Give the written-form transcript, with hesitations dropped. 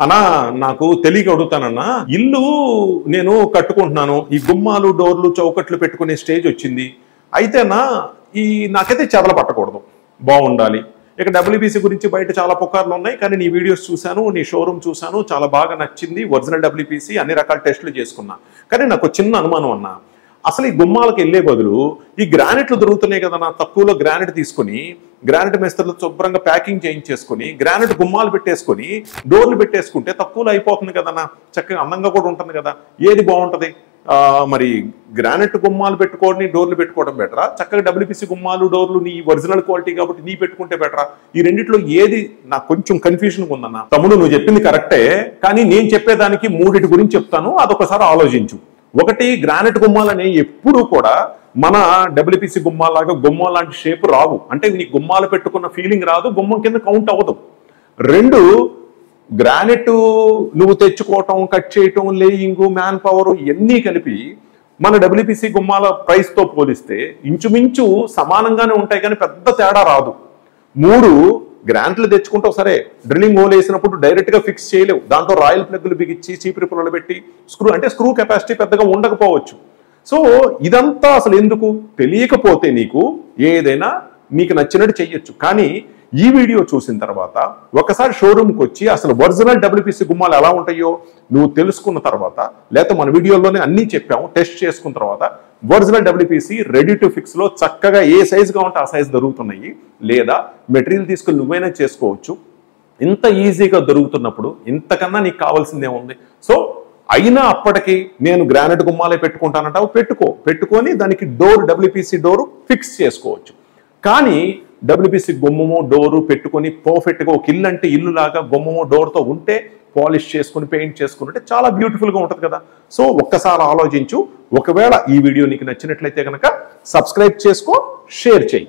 అన్నా నాకు తెలియక అడుగుతానన్నా ఇల్లు నేను కట్టుకుంటున్నాను ఈ గుమ్మాలు డోర్లు చౌకట్లు పెట్టుకునే స్టేజ్ వచ్చింది అయితేనా ఈ నాకైతే చెదల పట్టకూడదు బాగుండాలి ఇక డబ్ల్యూబీసీ గురించి బయట చాలా పుకార్లు ఉన్నాయి కానీ నీ వీడియోస్ చూశాను నీ షోరూమ్ చూశాను చాలా బాగా నచ్చింది ఒరిజినల్ డబ్ల్యూబీసీ అన్ని రకాల టెస్టులు చేసుకున్నా కానీ నాకు చిన్న అనుమానం అన్నా అసలు ఈ గుమ్మాలకు వెళ్ళే బదులు ఈ గ్రానైట్లు దొరుకుతున్నాయి కదా నా తక్కువలో గ్రానైట్ తీసుకుని గ్రానైట్ మేస్త్రులు శుభ్రంగా ప్యాకింగ్ చేయించేసుకుని గ్రానైట్ గుమ్మాలు పెట్టేసుకుని డోర్లు పెట్టేసుకుంటే తక్కువలో అయిపోతుంది కదన్నా చక్కగా అందంగా కూడా ఉంటుంది కదా ఏది బాగుంటుంది మరి గ్రానైట్ గుమ్మాలు పెట్టుకోవడం డోర్లు పెట్టుకోవడం బెటరా చక్కగా డబ్ల్యూబీసీ గుమ్మాలు డోర్లు నీ ఒరిజినల్ క్వాలిటీ కాబట్టి నీ పెట్టుకుంటే బెటరా ఈ రెండిట్లో ఏది నాకు కొంచెం కన్ఫ్యూజన్ ఉందన్న తమ్ముడు నువ్వు చెప్పింది కరెక్టే కానీ నేను చెప్పేదానికి మూడిటి గురించి చెప్తాను అదొకసారి ఆలోచించు ఒకటి గ్రానైట్ గుమ్మాలని ఎప్పుడు కూడా మన డబ్ల్యూపీసీ గుమ్మాలాగా గుమ్మం లాంటి షేప్ రావు అంటే నీ గుమ్మాలు పెట్టుకున్న ఫీలింగ్ రాదు గుమ్మం కింద కౌంట్ అవ్వదు రెండు గ్రానైట్ నువ్వు తెచ్చుకోవటం కట్ చేయటం లేయింగ్ మ్యాన్ పవర్ ఇవన్నీ కలిపి మన డబ్ల్యూపీసీ గుమ్మాల ప్రైస్తో పోలిస్తే ఇంచుమించు సమానంగానే ఉంటాయి కానీ పెద్ద తేడా రాదు మూడు గ్రాంట్లు తెచ్చుకుంటావు సరే డ్రిల్లింగ్ హోల్ వేసినప్పుడు డైరెక్ట్గా ఫిక్స్ చేయలేవు దాంట్లో రాయల్ ప్లగ్లు బిగించి చీపురు పుల్లలు పెట్టి స్క్రూ కెపాసిటీ పెద్దగా ఉండకపోవచ్చు సో ఇదంతా అసలు ఎందుకు తెలియకపోతే నీకు ఏదైనా నీకు నచ్చినట్టు చెయ్యొచ్చు కానీ ఈ వీడియో చూసిన తర్వాత ఒకసారి షోరూమ్కి వచ్చి అసలు ఒరిజినల్ డబ్ల్యూపీసీ గుమ్మాలు ఎలా ఉంటాయో నువ్వు తెలుసుకున్న తర్వాత లేకపోతే మన వీడియోలోనే అన్నీ చెప్పాము టెస్ట్ చేసుకున్న తర్వాత original WPC ready to fix లో చక్కగా ఏ సైజుగా ఉంటే ఆ సైజు దొరుకుతున్నాయి లేదా మెటీరియల్ తీసుకుని నువ్వైనా చేసుకోవచ్చు ఇంత ఈజీగా దొరుకుతున్నప్పుడు ఇంతకన్నా నీకు కావాల్సిందే ఉంది సో అయినా అప్పటికి నేను గ్రానైట్ గుమ్మాలే పెట్టుకుంటానంటావు పెట్టుకొని దానికి డబ్ల్యూపీసీ డోరు ఫిక్స్ చేసుకోవచ్చు కానీ డబ్ల్యూపీసీ గుమ్మము డోరు పెట్టుకొని పర్ఫెక్ట్గా ఒక ఇల్లు అంటే ఇల్లు లాగా గుమ్మము డోర్తో ఉంటే పాలిష్ చేసుకుని పెయింట్ చేసుకుంటే చాలా బ్యూటిఫుల్గా ఉంటుంది కదా సో ఒక్కసారి ఆలోచించు ఒకవేళ ఈ వీడియో నీకు నచ్చినట్లయితే కనుక సబ్స్క్రైబ్ చేసుకో షేర్ చేయి